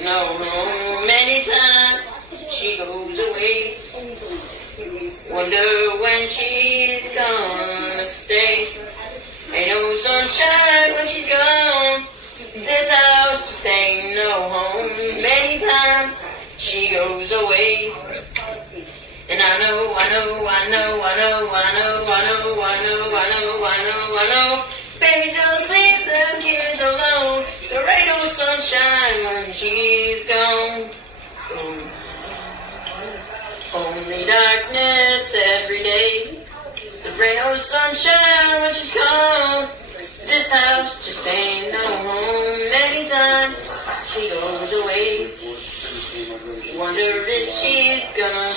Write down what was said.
ain't no home. Anytime she goes away, wonder when she's gonna stay. Ain't no sunshine when she's gone. This house just ain't no home. Anytime she goes away. And I know, baby, just leave them kids alone. There ain't no sunshine when she's gone. Only darkness every day. There ain't no sunshine when she's gone. This house just ain't no home. Anytime she goes away, wonder if she's gonna